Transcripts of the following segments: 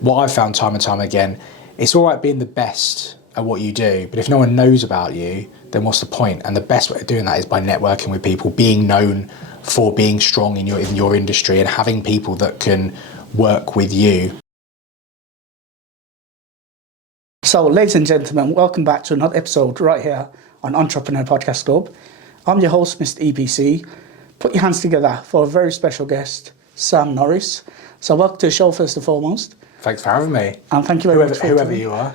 what I've found time and time again, it's all right being the best at what you do, but if no one knows about you, then what's the point? And the best way of doing that is by networking with people, being known for being strong in your industry, and having people that can work with you. So, ladies and gentlemen, welcome back to another episode right here on Entrepreneur Podcast Club. I'm your host, Mr. EPC. Put your hands together for a very special guest, Sam Norris. So, welcome to the show first and foremost. Thanks for having me. And thank you very much. Whoever you are.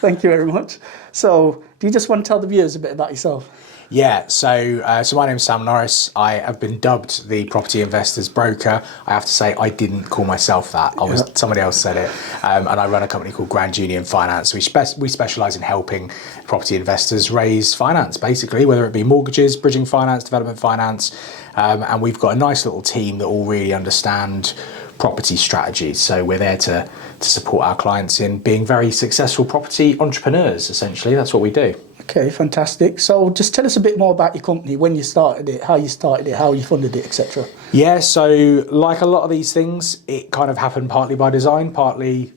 Thank you very much. So, do you just want to tell the viewers a bit about yourself? Yeah, so my name's Sam Norris. I have been dubbed the property investors broker. I have to say I didn't call myself that. Somebody else said it. And I run a company called Grand Union Finance. We specialise in helping property investors raise finance, basically, whether it be mortgages, bridging finance, development finance. And we've got a nice little team that all really understand property strategy. So we're there to support our clients in being very successful property entrepreneurs, essentially. That's what we do. Okay, fantastic. So just tell us a bit more about your company, when you started it, how you funded it, etc. Yeah, so like a lot of these things, it kind of happened partly by design, partly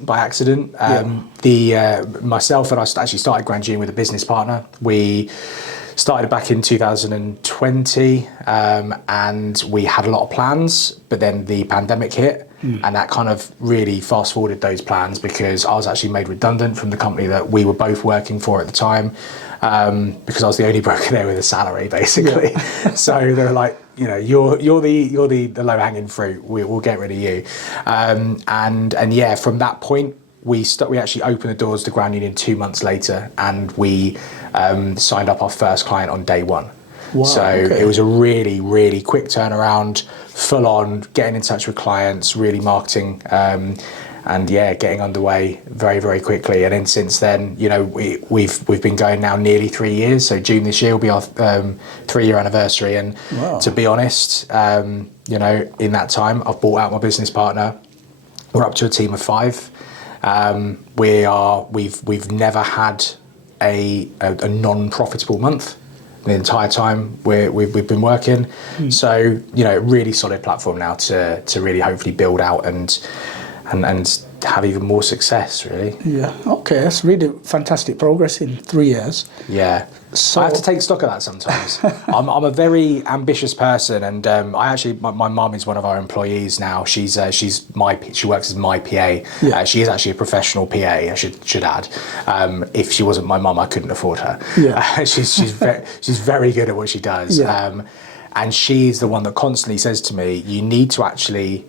by accident. Myself and I actually started Grand Union with a business partner. We started back in 2020, and we had a lot of plans, but then the pandemic hit. And that kind of really fast forwarded those plans, because I was actually made redundant from the company that we were both working for at the time, because I was the only broker there with a salary, basically. Yeah. So they were like, you're the low hanging fruit. We'll get rid of you. And yeah, from that point, we actually opened the doors to Grand Union 2 months later, and we signed up our first client on day one. Wow, so okay. It was a really, really quick turnaround, full on, getting in touch with clients, really marketing, and yeah, getting underway very, very quickly. And then since then, we've been going now nearly 3 years. So June this year will be our 3-year anniversary. And wow. To be honest, in that time, I've bought out my business partner. We're up to a team of 5. We've never had a non-profitable month the entire time we've been working. So really solid platform now to really hopefully build out and have even more success, really. Yeah, okay, that's really fantastic progress in 3 years. Yeah, so I have to take stock of that sometimes. I'm a very ambitious person, and my mum is one of our employees now. She works as my PA. Yeah. She is actually a professional PA, I should add. If she wasn't my mum, I couldn't afford her. Yeah. She's very good at what she does. Yeah. And she's the one that constantly says to me, you need to actually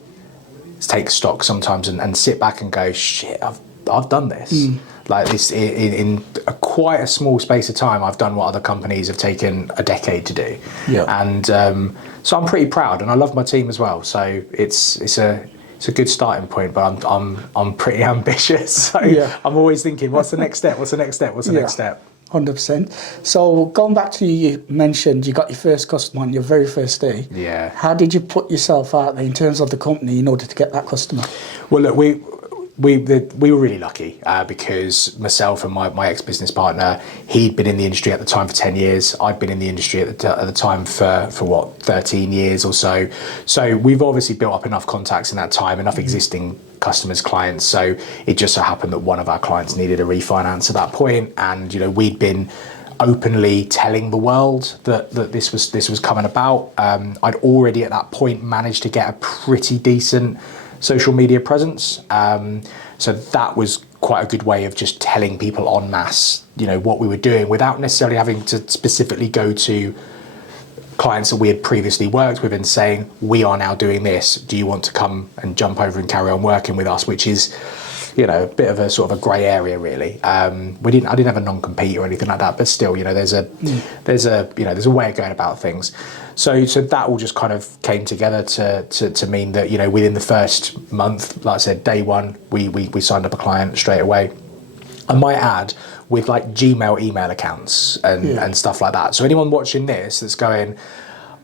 take stock sometimes and sit back and go, shit, I've done this. Like this in quite a small space of time. I've done what other companies have taken a decade to do. Yeah. And so I'm pretty proud, and I love my team as well. So it's a good starting point, but I'm pretty ambitious. So yeah. I'm always thinking, what's the next step? What's the next step? What's the next step? 100%. So going back to you mentioned you got your first customer on your very first day. Yeah. How did you put yourself out there in terms of the company in order to get that customer? Well, look, we were really lucky because myself and my ex-business partner, he'd been in the industry at the time for 10 years. I'd been in the industry at the time for 13 years or so. So we've obviously built up enough contacts in that time, enough existing customers, clients. So it just so happened that one of our clients needed a refinance at that point, and we'd been openly telling the world that this was coming about. I'd already at that point managed to get a pretty decent social media presence. So that was quite a good way of just telling people en masse, what we were doing without necessarily having to specifically go to clients that we had previously worked with and saying, we are now doing this. Do you want to come and jump over and carry on working with us? Which is, a bit of a sort of a grey area, really. I didn't have a non-compete or anything like that, but still, there's a way of going about things. So that all just kind of came together to mean that, within the first month, like I said, day one, we signed up a client straight away. I might add, with like Gmail email accounts and stuff like that. So anyone watching this that's going,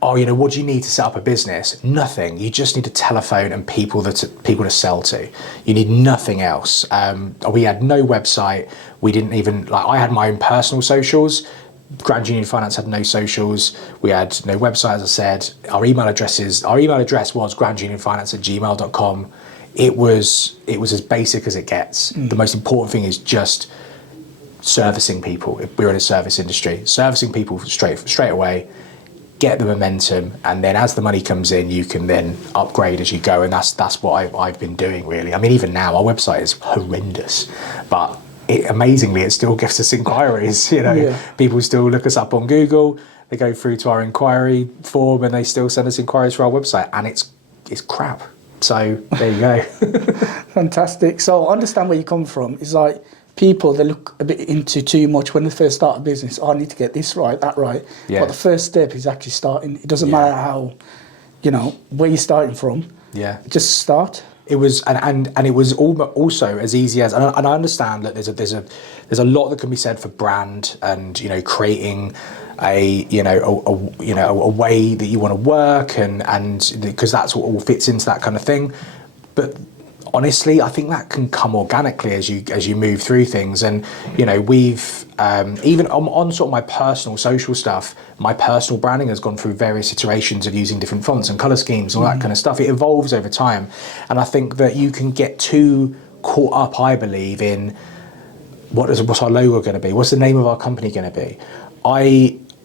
oh, what do you need to set up a business? Nothing. You just need a telephone and people to sell to. You need nothing else. We had no website. We didn't even, I had my own personal socials. Grand Union Finance had no socials. We had no website, as I said. Our email address was grandunionfinance@gmail.com. It was as basic as it gets. The most important thing is just servicing people. We're in a service industry. Servicing people straight away, get the momentum, and then as the money comes in, you can then upgrade as you go. And that's what I've been doing, really. I mean, even now, our website is horrendous, but amazingly, it still gives us inquiries. People still look us up on Google. They go through to our inquiry form, and they still send us inquiries for our website, and it's crap. So there you go. Fantastic. So I understand where you come from. It's like people, they look a bit into too much when they first start a business. I need to get this right, that right. Yeah. But the first step is actually starting. It doesn't matter how, where you're starting from. Yeah. Just start. It was, and it was also as easy as, and I understand that there's a lot that can be said for brand and creating a way that you want to work and because that's what all fits into that kind of thing, but honestly, I think that can come organically as you move through things. And we've even on sort of my personal social stuff, my personal branding has gone through various iterations of using different fonts and color schemes, all that kind of stuff. It evolves over time, and I think that you can get too caught up, I believe, in what's our logo going to be, what's the name of our company going to be.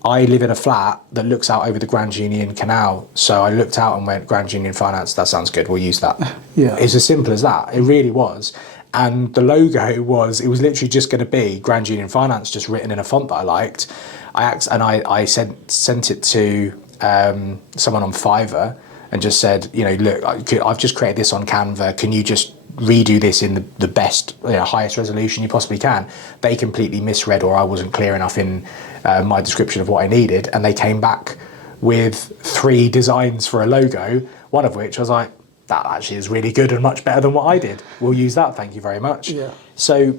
I live in a flat that looks out over the Grand Union Canal. So I looked out and went, Grand Union Finance, that sounds good, we'll use that. Yeah. It's as simple as that. It really was. And the logo was literally just going to be Grand Union Finance, just written in a font that I liked. I sent it to someone on Fiverr and just said, look, I've just created this on Canva. Can you just redo this in the best, highest resolution you possibly can? They completely misread, or I wasn't clear enough in my description of what I needed, and they came back with 3 designs for a logo, one of which I was like, that actually is really good and much better than what I did. We'll use that, thank you very much. Yeah. So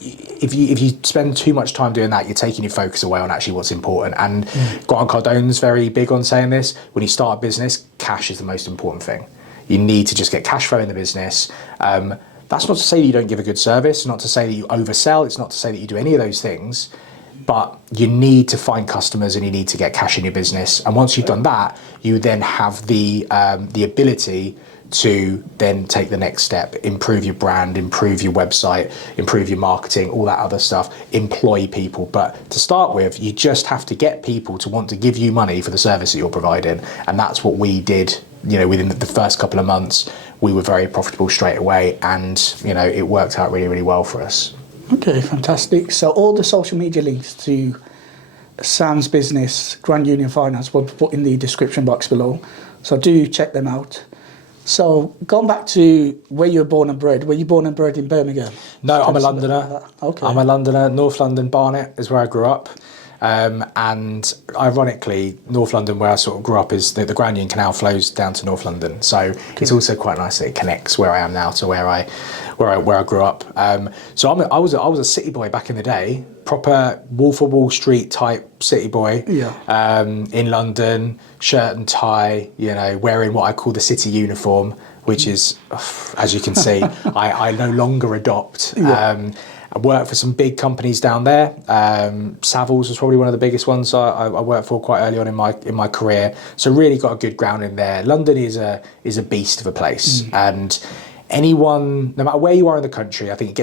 if you spend too much time doing that, you're taking your focus away on actually what's important. And Grant Cardone's very big on saying this. When you start a business, cash is the most important thing. You need to just get cash flow in the business. That's not to say that you don't give a good service, not to say that you oversell, it's not to say that you do any of those things, but you need to find customers and you need to get cash in your business. And once you've done that, you then have the ability to then take the next step, improve your brand, improve your website, improve your marketing, all that other stuff, employ people. But to start with, you just have to get people to want to give you money for the service that you're providing. And that's what we did. Within the first couple of months, we were very profitable straight away, and it worked out really, really well for us. Okay, fantastic. So all the social media links to Sam's business, Grand Union Finance, will be put in the description box below. So do check them out. So going back to where you were born and bred, were you born and bred in Birmingham? No, I'm a Londoner. Okay. I'm a Londoner. North London, Barnet is where I grew up. And ironically, North London, where I sort of grew up, is the Grand Union Canal flows down to North London. So it's also quite nice that it connects where I am now to where I grew up. So I was a city boy back in the day, proper Wolf of Wall Street type city boy. Yeah. In London, shirt and tie, wearing what I call the city uniform, which is, as you can see, I no longer adopt. Yeah. I worked for some big companies down there. Savills was probably one of the biggest ones I worked for quite early on in my career. So really got a good ground in there. London is a beast of a place, and anyone, no matter where you are in the country, I think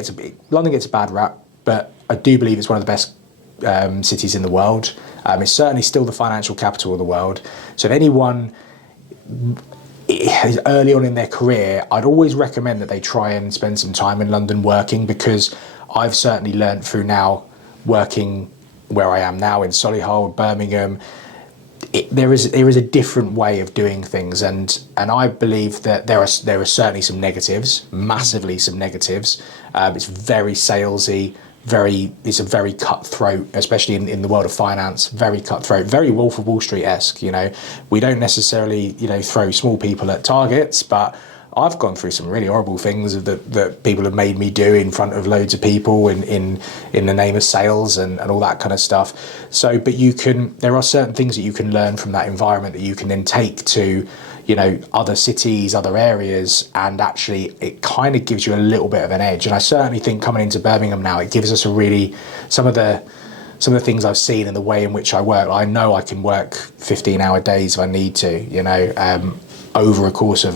London gets a bad rap, but I do believe it's one of the best cities in the world. It's certainly still the financial capital of the world. So if anyone is early on in their career, I'd always recommend that they try and spend some time in London working, because I've certainly learned through now working where I am now in Solihull, Birmingham, there is a different way of doing things, and I believe that there are certainly some negatives, massively some negatives. It's very salesy, it's a very cutthroat, especially in the world of finance, very cutthroat, very Wolf of Wall Street-esque. We don't necessarily throw small people at targets, but I've gone through some really horrible things that people have made me do in front of loads of people in the name of sales and all that kind of stuff. So, but there are certain things that you can learn from that environment that you can then take to, other cities, other areas, and actually it kind of gives you a little bit of an edge. And I certainly think coming into Birmingham now, it gives us some of the some of the things I've seen and the way in which I work, I know I can work 15-hour days if I need to, over a course of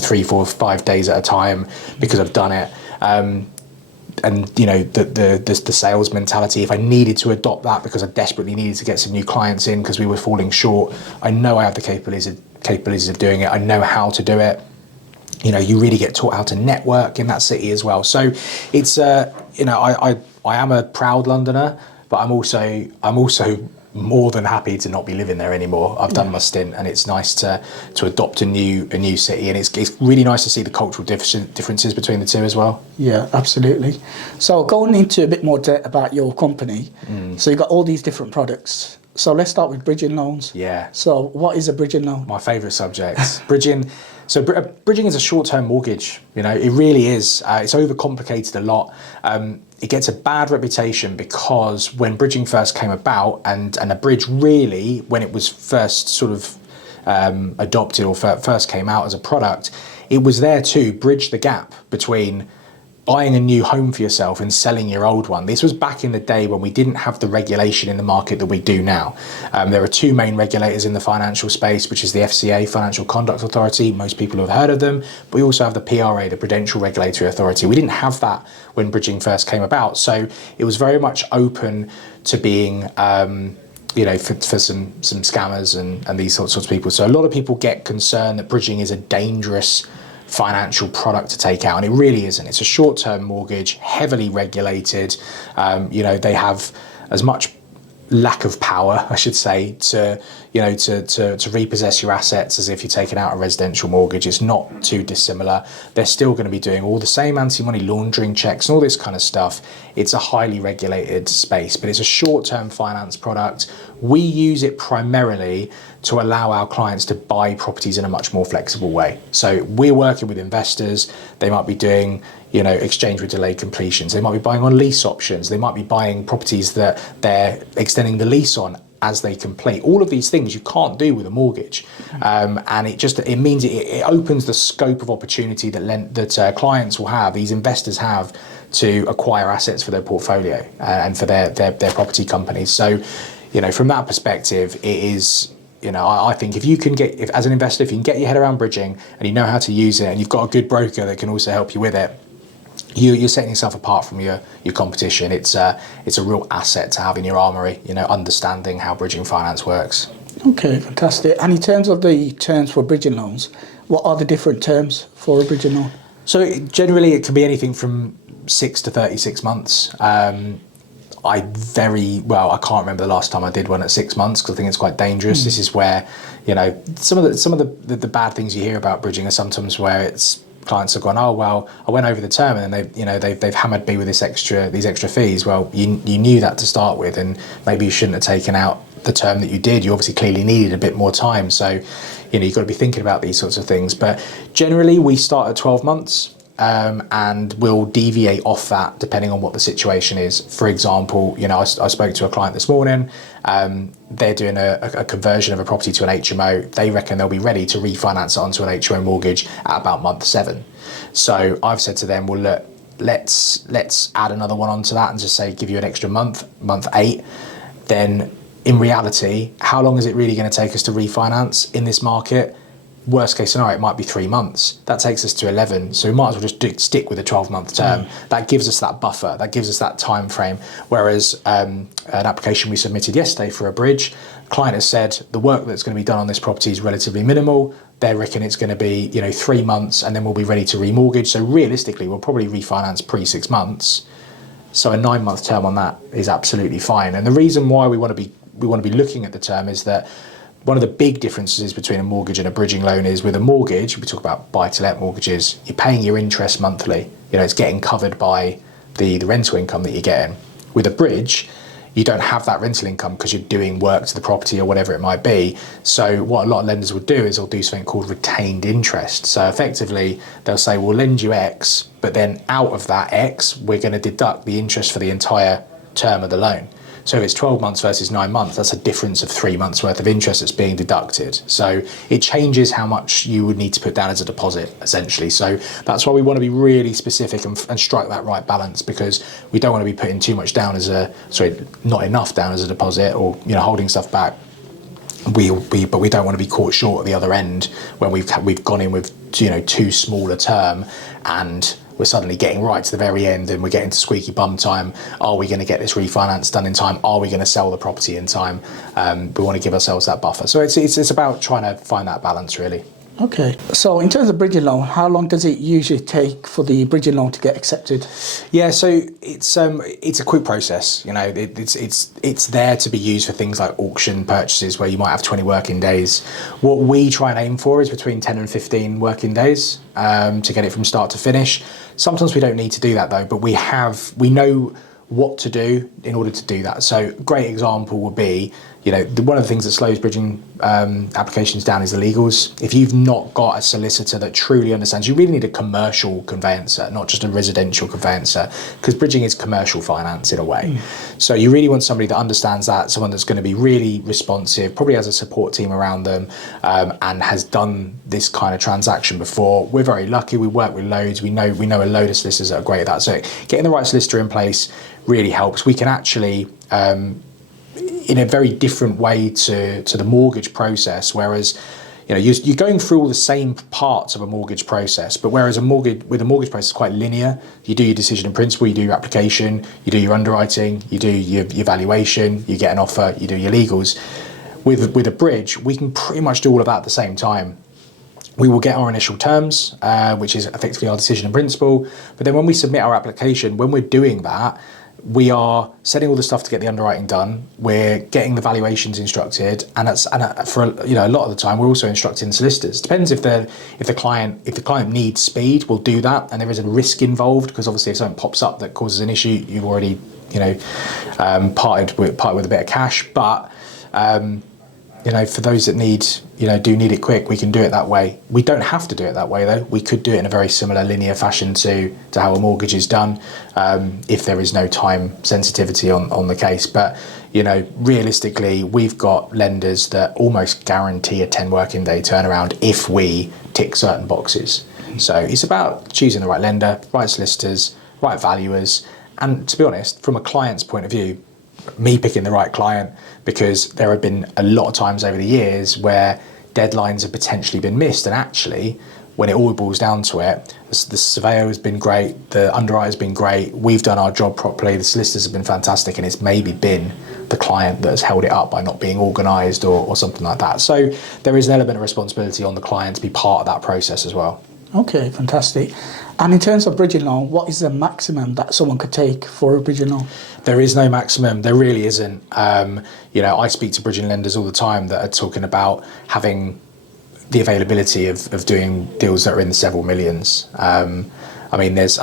3, 4, 5 days at a time because I've done it. And the sales mentality, if I needed to adopt that because I desperately needed to get some new clients in because we were falling short, I know I have the capabilities of doing it. I know how to do it. You really get taught how to network in that city as well. So it's I am a proud Londoner, but I'm also more than happy to not be living there anymore. I've done my stint, and it's nice to adopt a new city, and it's really nice to see the cultural differences between the two as well. Yeah, absolutely. So going into a bit more depth about your company, so you've got all these different products. So let's start with bridging loans. Yeah. So what is a bridging loan? My favourite subject, bridging. So bridging is a short-term mortgage. It really is. It's overcomplicated a lot. It gets a bad reputation because when bridging first came about, and a bridge really, when it was first sort of adopted or first came out as a product, it was there to bridge the gap between buying a new home for yourself and selling your old one. This was back in the day when we didn't have the regulation in the market that we do now. There are two main regulators in the financial space, which is the FCA, Financial Conduct Authority. Most people have heard of them. But we also have the PRA, the Prudential Regulatory Authority. We didn't have that when bridging first came about. So it was very much open to being for some scammers and these sorts of people. So a lot of people get concerned that bridging is a dangerous financial product to take out, and it really isn't. It's a short-term mortgage, heavily regulated. They have as much lack of power, I should say, to repossess your assets as if you're taking out a residential mortgage. It's not too dissimilar. They're still going to be doing all the same anti-money laundering checks and all this kind of stuff. It's a highly regulated space, but it's a short-term finance product. We use it primarily to allow our clients to buy properties in a much more flexible way. So we're working with investors. They might be doing exchange with delayed completions. They might be buying on lease options. They might be buying properties that they're extending the lease on as they complete. All of these things you can't do with a mortgage. And it means it opens the scope of opportunity that clients will have, these investors have, to acquire assets for their portfolio and for their property companies. So, from that perspective, it is, I think if as an investor, if you can get your head around bridging and you know how to use it and you've got a good broker that can also help you with it, you're setting yourself apart from your competition. It's a real asset to have in your armoury, understanding how bridging finance works. Okay, fantastic. And in terms of the terms for bridging loans, what are the different terms for a bridging loan? So generally it can be anything from 6 to 36 months. I can't remember the last time I did one at 6 months because I think it's quite dangerous. This is where, some of the bad things you hear about bridging are sometimes where it's clients have gone, oh well, I went over the term and they've hammered me with these extra fees. Well, you knew that to start with, and maybe you shouldn't have taken out the term that you did. You obviously clearly needed a bit more time, so you've got to be thinking about these sorts of things. But generally, we start at 12 months. And we'll deviate off that depending on what the situation is. For example, I spoke to a client this morning. They're doing a conversion of a property to an HMO. They reckon they'll be ready to refinance it onto an HMO mortgage at about month 7. So I've said to them, well, look, let's add another one onto that and just say give you an extra month 8. Then in reality, how long is it really going to take us to refinance in this market? Worst case scenario, it might be 3 months. That takes us to 11. So we might as well just stick with a 12-month term. That gives us that buffer. That gives us that time frame. Whereas an application we submitted yesterday for a bridge, client has said the work that's going to be done on this property is relatively minimal. They reckon it's going to be 3 months and then we'll be ready to remortgage. So realistically, we'll probably refinance pre 6 months. So a 9-month term on that is absolutely fine. And the reason why we want to be looking at the term is that one of the big differences between a mortgage and a bridging loan is with a mortgage, we talk about buy-to-let mortgages, you're paying your interest monthly. It's getting covered by the rental income that you're getting. With a bridge, you don't have that rental income because you're doing work to the property or whatever it might be. So what a lot of lenders would do is they'll do something called retained interest. So effectively, they'll say, we'll lend you X, but then out of that X, we're going to deduct the interest for the entire term of the loan. So if it's 12 months versus 9 months, that's a difference of 3 months worth of interest that's being deducted. So it changes how much you would need to put down as a deposit, essentially. So that's why we want to be really specific and strike that right balance, because we don't want to be putting too much down not enough down as a deposit, or holding stuff back. But we don't want to be caught short at the other end when we've gone in with too small a term, and we're suddenly getting right to the very end and we're getting to squeaky bum time. Are we going to get this refinance done in time? Are we going to sell the property in time? We want to give ourselves that buffer. So it's about trying to find that balance, really. Okay. So in terms of bridging loan, how long does it usually take for the bridging loan to get accepted? Yeah, so it's a quick process. It's there to be used for things like auction purchases where you might have 20 working days. What we try and aim for is between 10 and 15 working days to get it from start to finish. Sometimes we don't need to do that though, but we know what to do in order to do that. So great example would be, one of the things that slows bridging applications down is the legals. If you've not got a solicitor that truly understands, you really need a commercial conveyancer, not just a residential conveyancer, because bridging is commercial finance in a way. So you really want somebody that understands that, someone that's going to be really responsive, probably has a support team around them, and has done this kind of transaction before. We're very lucky. We work with loads. We know a load of solicitors that are great at that. So getting the right solicitor in place really helps. We can actually, in a very different way to the mortgage process, whereas you're going through all the same parts of a mortgage process, but whereas with a mortgage process, it's quite linear. You do your decision in principle, you do your application, you do your underwriting, you do your valuation, you get an offer, you do your legals. With a bridge, we can pretty much do all of that at the same time. We will get our initial terms, which is effectively our decision in principle, but then when we submit our application, when we're doing that, we are setting all the stuff to get the underwriting done. We're getting the valuations instructed, and for a lot of the time we're also instructing solicitors. Depends if the client needs speed, we'll do that, and there is a risk involved, because obviously if something pops up that causes an issue, you've already parted with a bit of cash. But for those that do need it quick, we can do it that way. We don't have to do it that way though. We could do it in a very similar linear fashion to how a mortgage is done, if there is no time sensitivity on the case. But realistically, we've got lenders that almost guarantee a 10 working day turnaround if we tick certain boxes. So it's about choosing the right lender, right solicitors, right valuers, and to be honest, from a client's point of view, me picking the right client, because there have been a lot of times over the years where deadlines have potentially been missed, and actually when it all boils down to it, the surveyor has been great, the underwriter has been great, we've done our job properly, the solicitors have been fantastic, and it's maybe been the client that has held it up by not being organised or something like that. So there is an element of responsibility on the client to be part of that process as well. Okay, fantastic. And in terms of bridging loan, what is the maximum that someone could take for a bridging loan? There is no maximum. There really isn't. I speak to bridging lenders all the time that are talking about having the availability of doing deals that are in the several millions. I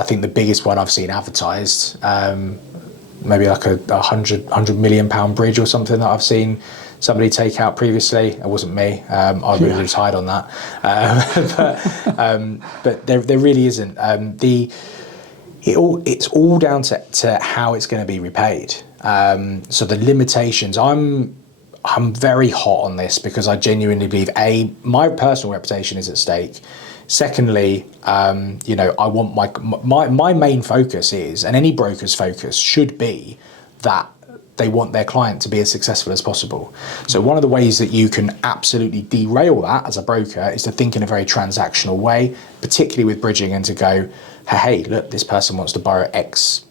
think the biggest one I've seen advertised, maybe like a £100 million bridge or something that I've seen somebody take out previously. It wasn't me. I would have retired on that. But there really isn't. It's all down to how it's going to be repaid. So the limitations, I'm very hot on this because I genuinely believe my personal reputation is at stake. Secondly, I want my main focus is, and any broker's focus should be, that they want their client to be as successful as possible. So one of the ways that you can absolutely derail that as a broker is to think in a very transactional way, particularly with bridging, and to go, hey, look, this person wants to borrow X,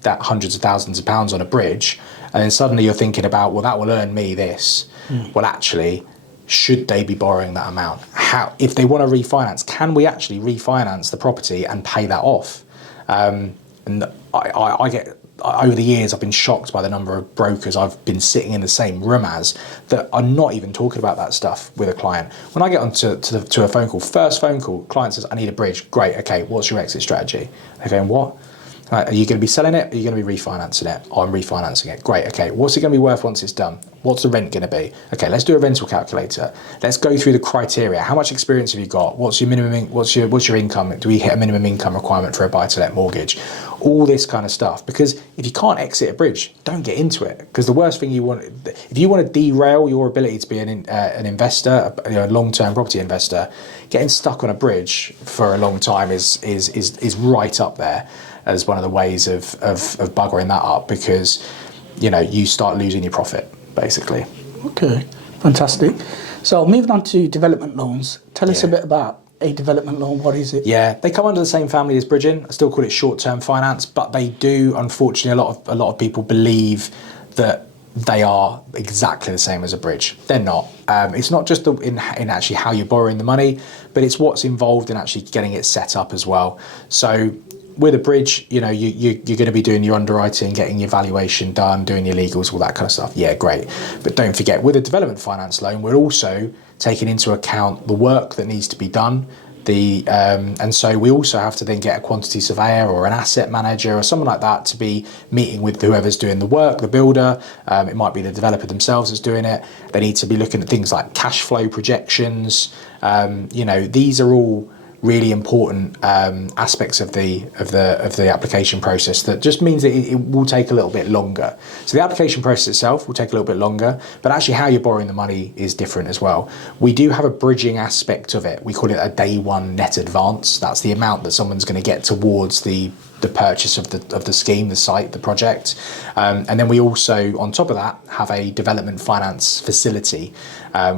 that hundreds of thousands of pounds on a bridge, and then suddenly you're thinking about, well, that will earn me this. Well, actually, should they be borrowing that amount? If they want to refinance, can we actually refinance the property and pay that off? And I get, over the years, I've been shocked by the number of brokers I've been sitting in the same room as that are not even talking about that stuff with a client. When I get onto a phone call, first phone call, client says, I need a bridge. Great, okay, what's your exit strategy? They're going, what? Are you going to be selling it? Or are you going to be refinancing it? Oh, I'm refinancing it. Great, okay, what's it going to be worth once it's done? What's the rent going to be? Okay, let's do a rental calculator. Let's go through the criteria. How much experience have you got? What's your minimum? What's your income? Do we hit a minimum income requirement for a buy-to-let mortgage? all this kind of stuff. Because if you can't exit a bridge, don't get into it. Because the worst thing if you want to derail your ability to be an investor, a long-term property investor, getting stuck on a bridge for a long time is right up there as one of the ways of buggering that up, because you start losing your profit basically. Okay, fantastic. So moving on to development loans, tell us a bit about a development loan. What is it? Yeah, they come under the same family as bridging. I still call it short-term finance, but they do, unfortunately, a lot of people believe that they are exactly the same as a bridge. They're not. It's not just in actually how you're borrowing the money, but it's what's involved in actually getting it set up as well. So with a bridge, you're going to be doing your underwriting, getting your valuation done, doing your legals, all that kind of stuff. Yeah, great. But don't forget, with a development finance loan, we're also taking into account the work that needs to be done. And so we also have to then get a quantity surveyor or an asset manager or someone like that to be meeting with whoever's doing the work, the builder. It might be the developer themselves that's doing it. They need to be looking at things like cash flow projections. These are all really important aspects of the application process. That just means that it will take a little bit longer. So the application process itself will take a little bit longer, but actually how you're borrowing the money is different as well. We do have a bridging aspect of it. We call it a day one net advance. That's the amount that someone's going to get towards the purchase of the scheme, the site, the project. And then we also, on top of that, have a development finance facility,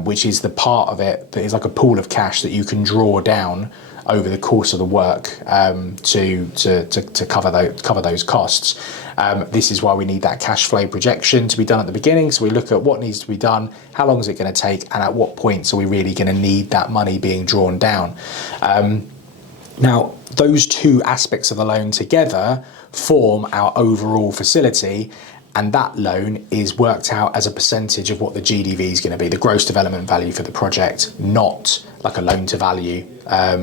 which is the part of it that is like a pool of cash that you can draw down over the course of the work to cover those costs. This is why we need that cash flow projection to be done at the beginning. So we look at what needs to be done, how long is it going to take, and at what points are we really going to need that money being drawn down. Now, those two aspects of the loan together form our overall facility, and that loan is worked out as a percentage of what the GDV is going to be, the gross development value for the project, not like a loan to value,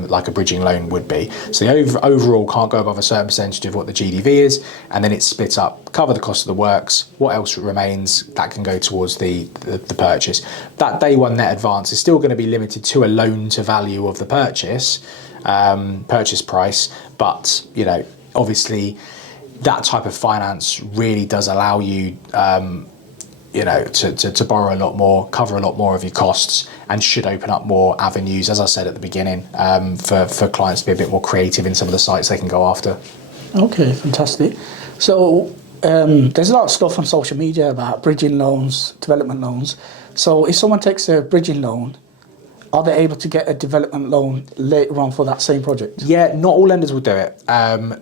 like a bridging loan would be. So the overall can't go above a certain percentage of what the GDV is, and then it's split up, cover the cost of the works, what else remains, that can go towards the purchase. That day one net advance is still going to be limited to a loan to value of the purchase price, but obviously that type of finance really does allow you to borrow a lot more, cover a lot more of your costs, and should open up more avenues, as I said at the beginning, for clients to be a bit more creative in some of the sites they can go after. Okay, fantastic. So there's a lot of stuff on social media about bridging loans, development loans. So if someone takes a bridging loan, are they able to get a development loan later on for that same project? Yeah, not all lenders will do it.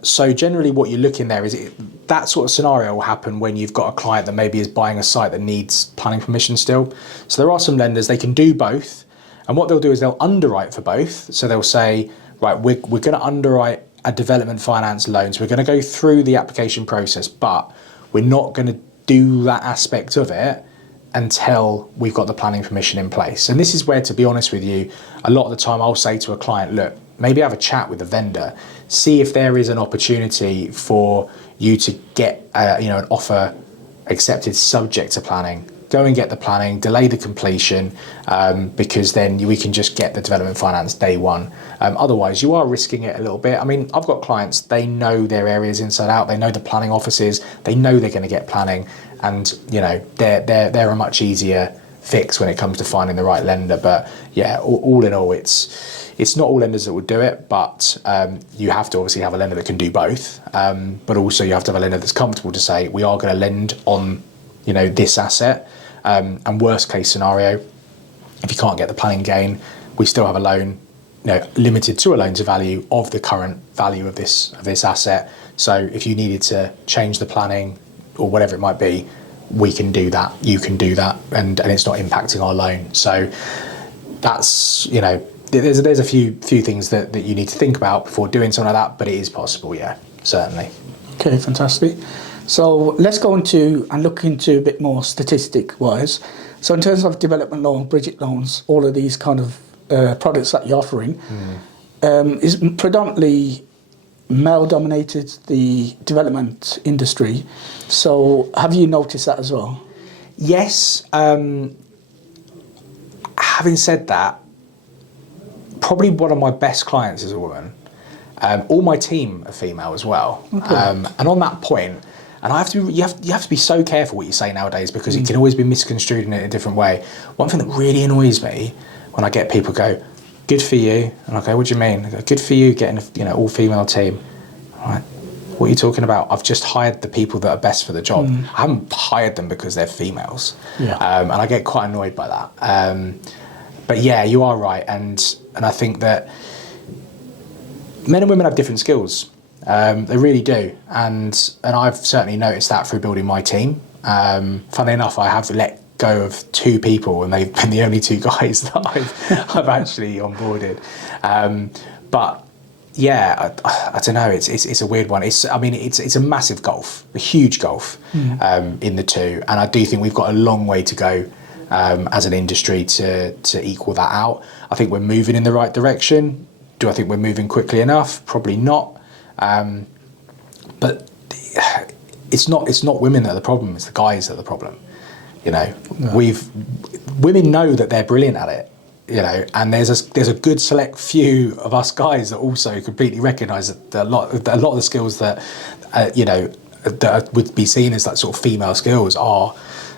So generally what you're looking there is that sort of scenario will happen when you've got a client that maybe is buying a site that needs planning permission still. So there are some lenders, they can do both. And what they'll do is they'll underwrite for both. So they'll say, right, we're going to underwrite a development finance loan. So we're going to go through the application process, but we're not going to do that aspect of it until we've got the planning permission in place. And this is where, to be honest with you, a lot of the time I'll say to a client, look, maybe have a chat with the vendor, see if there is an opportunity for you to get an offer accepted subject to planning. Go and get the planning, delay the completion, because then we can just get the development finance day one. Otherwise, you are risking it a little bit. I mean, I've got clients, they know their areas inside out, they know the planning offices, they know they're going to get planning, and they're a much easier fix when it comes to finding the right lender. But yeah, all in all, it's not all lenders that would do it, but you have to obviously have a lender that can do both. But also you have to have a lender that's comfortable to say, we are going to lend on this asset. And worst case scenario, if you can't get the planning gain, we still have a loan, limited to a loan to value of the current value of this asset. So if you needed to change the planning or whatever it might be, we can do that, you can do that, and it's not impacting our loan. So that's, there's a few things that you need to think about before doing something like that, but it is possible, yeah, certainly. Okay, fantastic. So let's go into and look into a bit more statistic-wise. So in terms of development loan, bridging loans, all of these kind of products that you're offering, is predominantly male-dominated, the development industry. So have you noticed that as well? Yes. Having said that, probably one of my best clients is a woman. All my team are female as well. Okay. And on that point, and you have to be so careful what you say nowadays because it can always be misconstrued in a different way. One thing that really annoys me when I get people go, "Good for you," and I go, "What do you mean?" They go, "Good for you getting a all female team." I'm like, what are you talking about? I've just hired the people that are best for the job. I haven't hired them because they're females. Yeah. And I get quite annoyed by that. But yeah, you are right, and I think that men and women have different skills. They really do, and I've certainly noticed that through building my team. Funnily enough, I have let go of 2 people, and they've been the only 2 guys that I've actually onboarded. But yeah, I don't know. It's a weird one. It's a massive gulf, a huge gulf in the two, and I do think we've got a long way to go as an industry to equal that out. I think we're moving in the right direction. Do I think we're moving quickly enough? Probably not. But it's not women that are the problem. It's the guys that are the problem. Women know that they're brilliant at it. And there's a good select few of us guys that also completely recognise that a lot of the skills that that would be seen as that sort of female skills are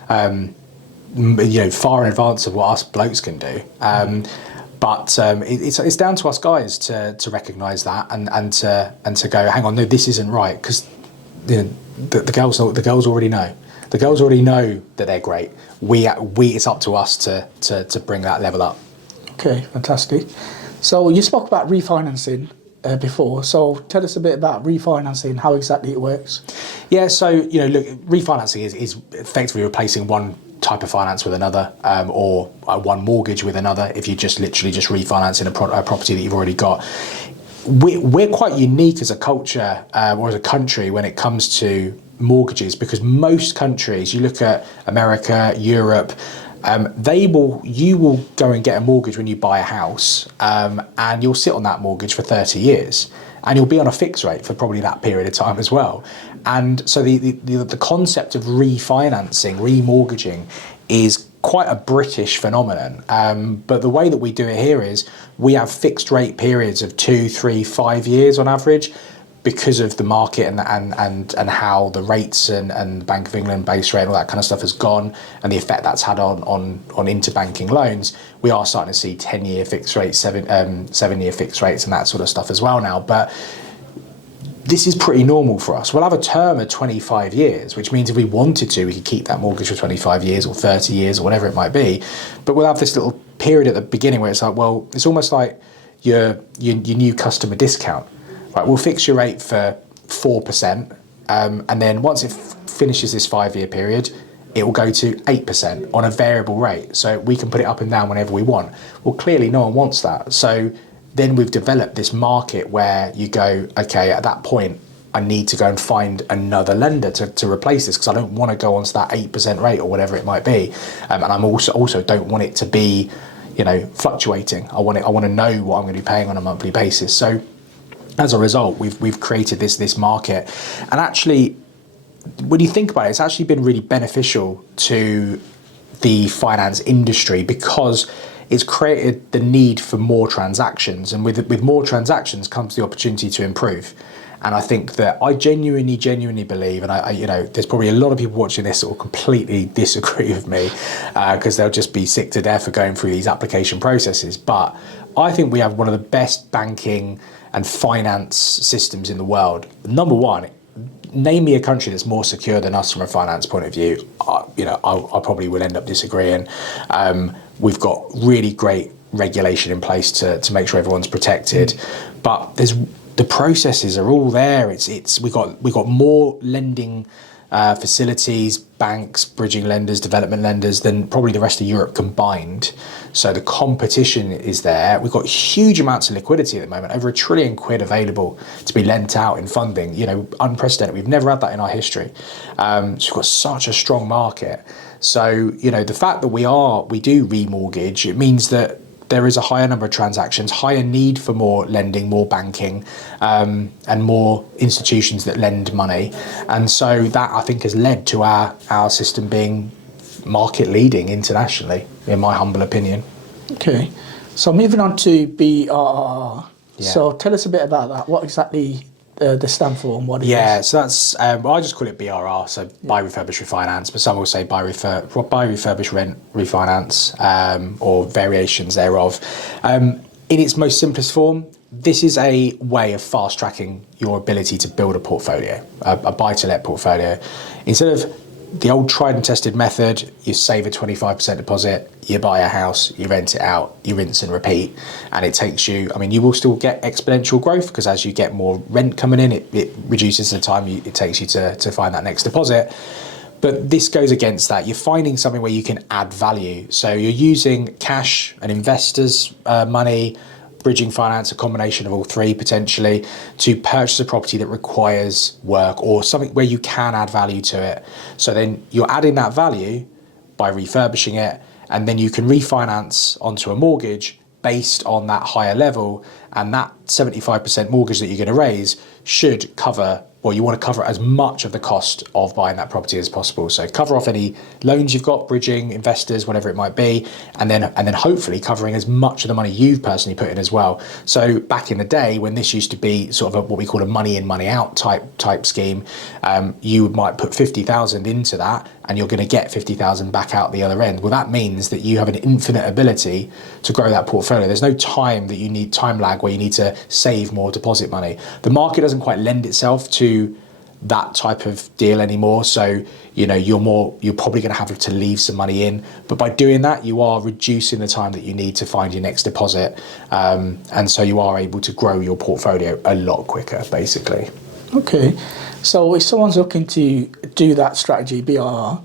far in advance of what us blokes can do. But it's down to us guys to recognise that and to go, hang on, no, this isn't right, because the girls already know. The girls already know that they're great. It's up to us to bring that level up. Okay, fantastic. So you spoke about refinancing before. So tell us a bit about refinancing, how exactly it works. Yeah, so look, refinancing is effectively replacing one type of finance with another, or one mortgage with another. If you're just literally just refinancing a property that you've already got, we're quite unique as a culture or as a country when it comes to mortgages, because most countries, you look at America, Europe, you will go and get a mortgage when you buy a house, and you'll sit on that mortgage for 30 years, and you'll be on a fixed rate for probably that period of time as well. And so the concept of refinancing, remortgaging, is quite a British phenomenon. But the way that we do it here is we have fixed rate periods of 2, 3, 5 years on average, because of the market and how the rates and Bank of England base rate and all that kind of stuff has gone, and the effect that's had on interbanking loans. We are starting to see 10-year fixed rates, 7-year fixed rates and that sort of stuff as well now. But this is pretty normal for us. We'll have a term of 25 years, which means if we wanted to, we could keep that mortgage for 25 years or 30 years or whatever it might be. But we'll have this little period at the beginning where it's like, well, it's almost like your new customer discount. Right, we'll fix your rate for 4%, and then once it finishes this 5-year period, it will go to 8% on a variable rate. So we can put it up and down whenever we want. Well, clearly no one wants that. So then we've developed this market where you go, okay, at that point, I need to go and find another lender to replace this, because I don't want to go onto that 8% rate or whatever it might be. And I'm also don't want it to be, fluctuating. I want to know what I'm going to be paying on a monthly basis. So as a result, we've created this market, and actually, when you think about it, it's actually been really beneficial to the finance industry, because it's created the need for more transactions, and with more transactions comes the opportunity to improve. And I think that I genuinely believe, and I there's probably a lot of people watching this that will completely disagree with me, because they'll just be sick to death of going through these application processes. But I think we have one of the best banking and finance systems in the world. Number one, name me a country that's more secure than us from a finance point of view. I probably will end up disagreeing. We've got really great regulation in place to make sure everyone's protected, but the processes are all there. We've got more lending facilities, banks, bridging lenders, development lenders than probably the rest of Europe combined. So the competition is there. We've got huge amounts of liquidity at the moment, over £1 trillion available to be lent out in funding, unprecedented. We've never had that in our history. So we've got such a strong market. So, the fact that we do remortgage, it means that there is a higher number of transactions, higher need for more lending, more banking, and more institutions that lend money. And so that, I think, has led to our system being market leading internationally, in my humble opinion. Okay, so moving on to BRRR. Yeah. So tell us a bit about that. What exactly they stand for and what it Yeah, is? so that's I just call it BRR, so buy, refurbish, refinance. But some will say buy, refurbish, rent, refinance, or variations thereof. In its most simplest form, this is a way of fast tracking your ability to build a portfolio, a buy to let portfolio. Instead of the old tried and tested method, you save a 25% deposit, you buy a house, you rent it out, you rinse and repeat, and it takes you, I mean, you will still get exponential growth because as you get more rent coming in, it reduces the time it takes you to find that next deposit. But this goes against that. You're finding something where you can add value. So you're using cash, an investor's money, bridging finance, a combination of all three potentially, to purchase a property that requires work or something where you can add value to it. So then you're adding that value by refurbishing it, and then you can refinance onto a mortgage based on that higher level, and that 75% mortgage that you're going to raise should cover, well, you want to cover as much of the cost of buying that property as possible. So cover off any loans you've got, bridging, investors, whatever it might be, and then hopefully covering as much of the money you've personally put in as well. So back in the day when this used to be sort of what we call a money in, money out type scheme, you might put 50,000 into that and you're going to get 50,000 back out the other end. Well, that means that you have an infinite ability to grow that portfolio. There's no time that you need, time lag where you need to save more deposit money. The market doesn't quite lend itself to that type of deal anymore. So, you know, you're probably going to have to leave some money in. But by doing that, you are reducing the time that you need to find your next deposit. And so you are able to grow your portfolio a lot quicker, basically. Okay. So if someone's looking to do that strategy, BRR,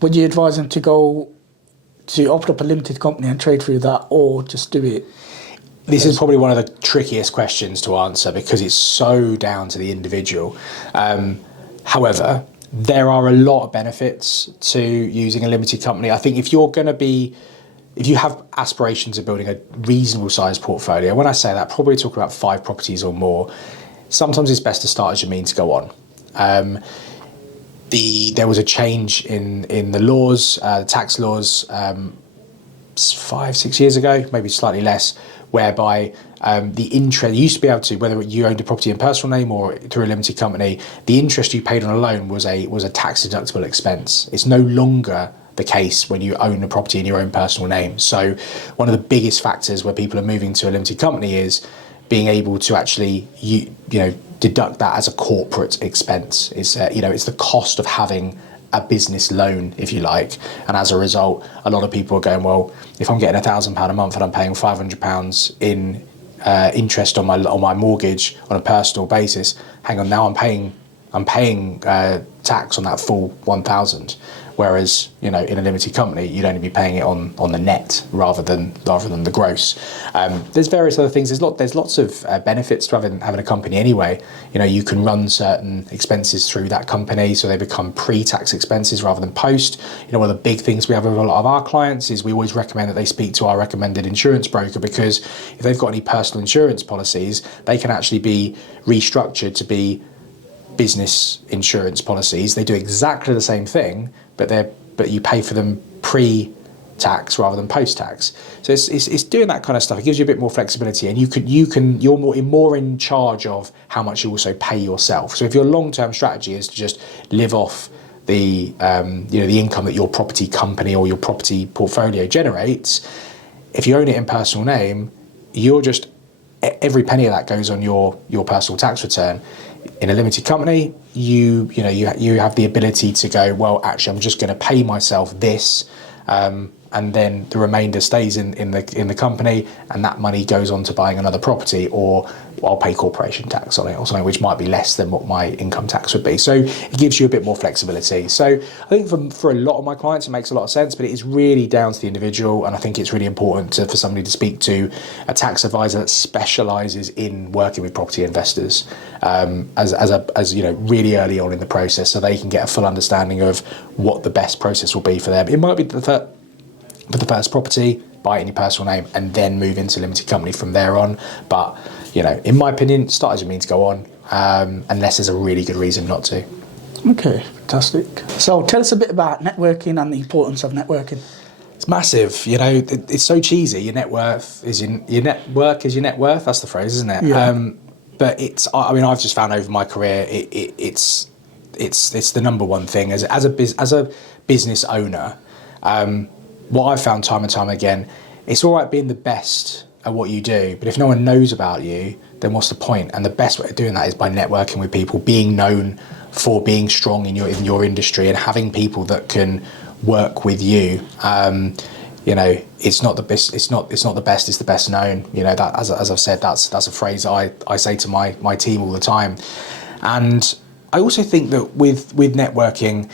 would you advise them to go to open up a limited company and trade through that, or just do it? This is probably one of the trickiest questions to answer because it's so down to the individual. However, there are a lot of benefits to using a limited company. I think if you have aspirations of building a reasonable sized portfolio, when I say that, probably talk about 5 properties or more, sometimes it's best to start as you mean to go on. There was a change in the laws, the tax laws, 5-6 years ago, maybe slightly less, whereby the interest, you used to be able to, whether you owned a property in personal name or through a limited company, the interest you paid on a loan was a tax deductible expense. It's no longer the case when you own a property in your own personal name. So one of the biggest factors where people are moving to a limited company is being able to actually deduct that as a corporate expense. It's it's the cost of having a business loan, if you like, and as a result, a lot of people are going, well, if I'm getting £1,000 a month and I'm paying £500 in interest on my mortgage on a personal basis, hang on, now I'm paying tax on that full 1,000. Whereas, in a limited company, you'd only be paying it on the net rather than the gross. There's various other things. There's lots of benefits to having a company anyway. You can run certain expenses through that company, so they become pre-tax expenses rather than post. One of the big things we have with a lot of our clients is we always recommend that they speak to our recommended insurance broker, because if they've got any personal insurance policies, they can actually be restructured to be business insurance policies. They do exactly the same thing, but you pay for them pre-tax rather than post-tax. So it's doing that kind of stuff. It gives you a bit more flexibility, and you're more in charge of how much you also pay yourself. So if your long-term strategy is to just live off the the income that your property company or your property portfolio generates, if you own it in personal name, you're just, every penny of that goes on your personal tax return. In a limited company, you have the ability to go, well, actually, I'm just going to pay myself this, and then the remainder stays in the company, and that money goes on to buying another property, or I'll pay corporation tax on it or something, which might be less than what my income tax would be. So it gives you a bit more flexibility. So I think for a lot of my clients, it makes a lot of sense, but it is really down to the individual, and I think it's really important for somebody to speak to a tax advisor that specialises in working with property investors as really early on in the process, so they can get a full understanding of what the best process will be for them. It might be for the first property, buy it in your personal name, and then move into a limited company from there on. But, in my opinion, start as you mean to go on, unless there's a really good reason not to. Okay, fantastic. So tell us a bit about networking and the importance of networking. It's massive, you know. It's so cheesy. Your net worth is your network is your net worth. That's the phrase, isn't it? Yeah. But I mean, I've just found over my career, it's the number one thing as a business owner. What I've found time and time again, it's all right being the best at what you do, but if no one knows about you, then what's the point? And the best way of doing that is by networking with people, being known for being strong in your industry, and having people that can work with you. You know, it's not the best. It's not the best. It's the best known. You know, that as I've said, that's a phrase I say to my team all the time. And I also think that with networking,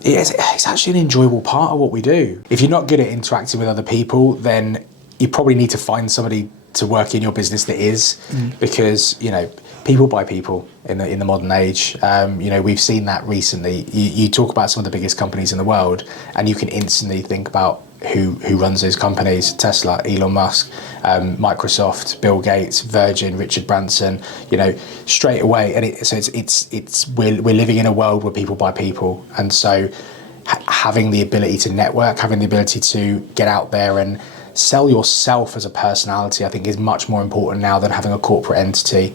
it's actually an enjoyable part of what we do. If you're not good at interacting with other people, then you probably need to find somebody to work in your business that is, because, you know, people buy people in the modern age. You know, we've seen that recently. You talk about some of the biggest companies in the world, and you can instantly think about who runs those companies: Tesla, Elon Musk, Microsoft, Bill Gates, Virgin, Richard Branson. You know, straight away. And we're living in a world where people buy people, and so having the ability to network, having the ability to get out there and sell yourself as a personality, I think, is much more important now than having a corporate entity.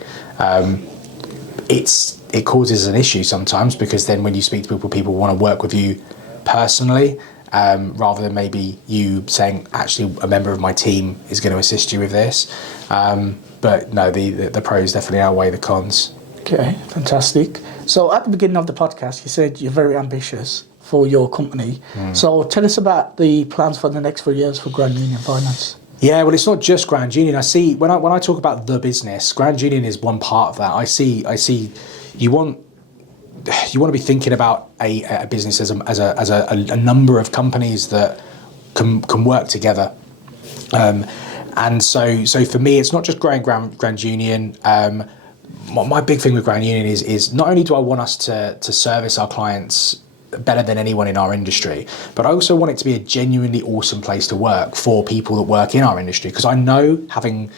It causes an issue sometimes, because then when you speak to people want to work with you personally, rather than maybe you saying, actually, a member of my team is going to assist you with this. But no, the pros definitely outweigh the cons. Okay, fantastic. So at the beginning of the podcast, you said you're very ambitious for your company. So tell us about the plans for the next 4 years for Grand Union Finance. Yeah, well, it's not just Grand Union. I see when I talk about the business, Grand Union is one part of that. I see. You want to be thinking about a business as a number of companies that can work together. And so for me, it's not just growing Grand Union. My big thing with Grand Union is not only do I want us to service our clients better than anyone in our industry, but I also want it to be a genuinely awesome place to work for people that work in our industry. Because I know, having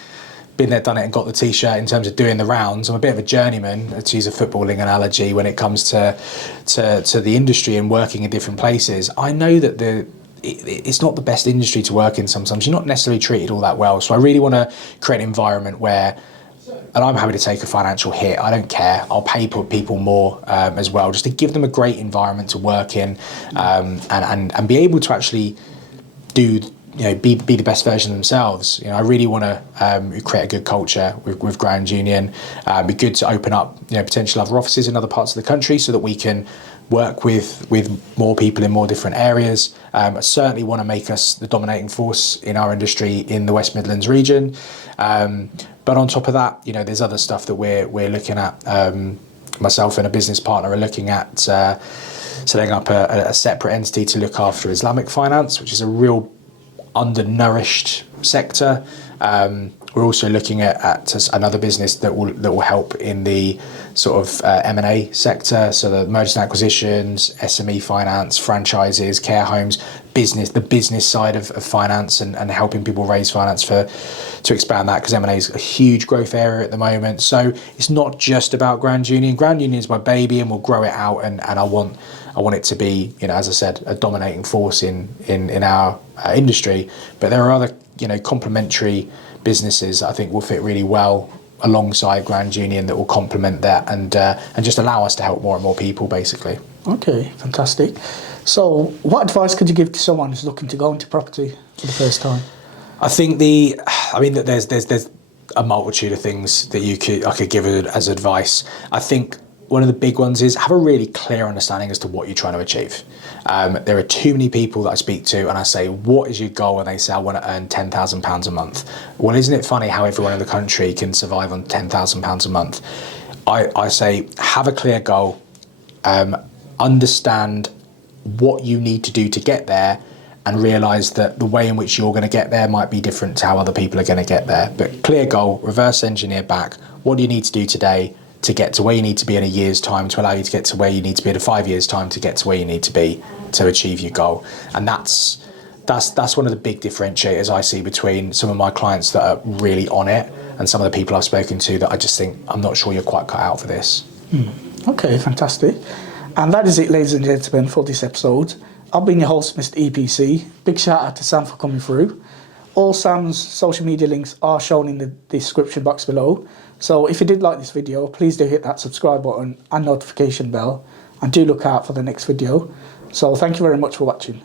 been there, done it, and got the t-shirt in terms of doing the rounds, I'm a bit of a journeyman, to use a footballing analogy, when it comes to the industry and working in different places. I know that it's not the best industry to work in sometimes. You're not necessarily treated all that well. So I really want to create an environment where, and I'm happy to take a financial hit, I don't care, I'll pay people more as well, just to give them a great environment to work in, and be able to actually do, you know, be the best version of themselves. You know, I really want to create a good culture with Grand Union. It'd be good to open up, you know, potential other offices in other parts of the country, so that we can work with more people in more different areas. I certainly want to make us the dominating force in our industry in the West Midlands region. But on top of that, you know, there's other stuff that we're looking at. Myself and a business partner are looking at setting up a separate entity to look after Islamic finance, which is a real undernourished sector. We're also looking at another business that will help in the sort of M&A sector, so the mergers and acquisitions, SME finance, franchises, care homes, the business side of finance, and helping people raise finance to expand that, because M&A is a huge growth area at the moment. So it's not just about Grand Union. Grand Union is my baby, and we'll grow it out, and I want it to be, you know, as I said, a dominating force in our industry. But there are other, you know, complementary businesses that I think will fit really well alongside Grand Union, that will complement that and just allow us to help more and more people, basically. Okay, fantastic. So what advice could you give to someone who's looking to go into property for the first time? I think there's a multitude of things that I could give as advice. I think one of the big ones is have a really clear understanding as to what you're trying to achieve. There are too many people that I speak to and I say, what is your goal? And they say, I want to earn £10,000 a month. Well, isn't it funny how everyone in the country can survive on £10,000 a month? I say, have a clear goal, understand what you need to do to get there, and realise that the way in which you're going to get there might be different to how other people are going to get there. But clear goal, reverse engineer back. What do you need to do today to get to where you need to be in a year's time, to allow you to get to where you need to be in 5 years' time, to get to where you need to be to achieve your goal? And that's one of the big differentiators I see between some of my clients that are really on it and some of the people I've spoken to that I just think, I'm not sure you're quite cut out for this. Okay, fantastic. And that is it, ladies and gentlemen, for this episode. I've been your host, Mr. EPC. Big shout out to Sam for coming through. All Sam's social media links are shown in the description box below. So if you did like this video, please do hit that subscribe button and notification bell, and do look out for the next video. So thank you very much for watching.